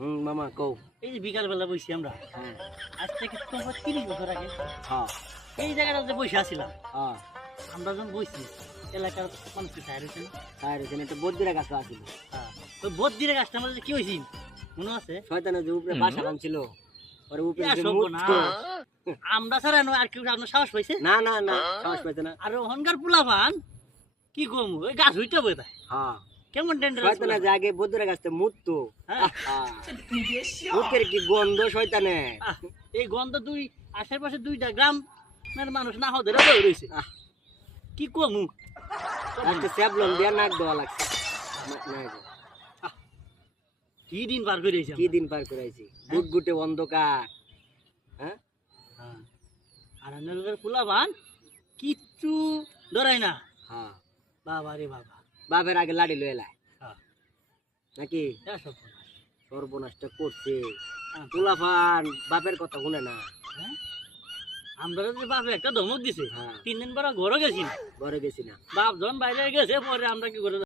মামা কও। এই যে বিকাল বেলা বসি আমরা, হ্যাঁ আজ থেকে তোমার 30 বছর আগে হ্যাঁ এই জায়গাটাতে বসে আছিলাম। হ্যাঁ আমরা যখন বসছি এলাকার মানুষ কি চাই রয়েছেন। স্যার এখানে একটা বদ্রিরা গাছ আছিল। ওই বদ্দিরে গাছটা আমাদের কি হয়েছি মনে আছে? শয়তানের যে উপরে বাসা বাঁধছিল ওর উপরে ইয়া যে সব মুখ না। তো। আমরা ছাড়া আর কেউ আপনার সাহস পাইছে? না না না সাহস পাইছে না। আর অহংকার পোলাপান কি কম ওই গাছ হইতে বই তাই হ্যাঁ কেমন ডেঞ্জারাস। শয়তানের যে আগে বদ্রিরা গাছটা মুখ তো। হ্যাঁ। মুখের কি গন্ধ শয়তানের। এই গন্ধ দুই আশেপাশে দুইটা গ্রাম মানুষ না হতে রয়েছে। কি কমু আজকে স্যাবলন দিয়া নাক দেওয়া লাগছে। কি দিন পার করে কি দিন পার করাইছি, গুট গুটে অন্ধকার। হ্যাঁ আর আমাদের পোলাপান কিচ্ছু ধরাই না। হ্যাঁ বাবা রে বাবা, বাপের আগে লাড়ি লয়ে এলাই হ্যাঁ। নাকি সব সর্বনাশটা করছে। পোলাপান বাপের কথা শুনে না। হ্যাঁ আমরা যে বাপে একটা ধমক দিছে, হ্যাঁ 3 দিন পর ঘরে গেছি না, ঘরে গেছি না। বাপ যখন বাইরে গেছে পরে আমরা কি করে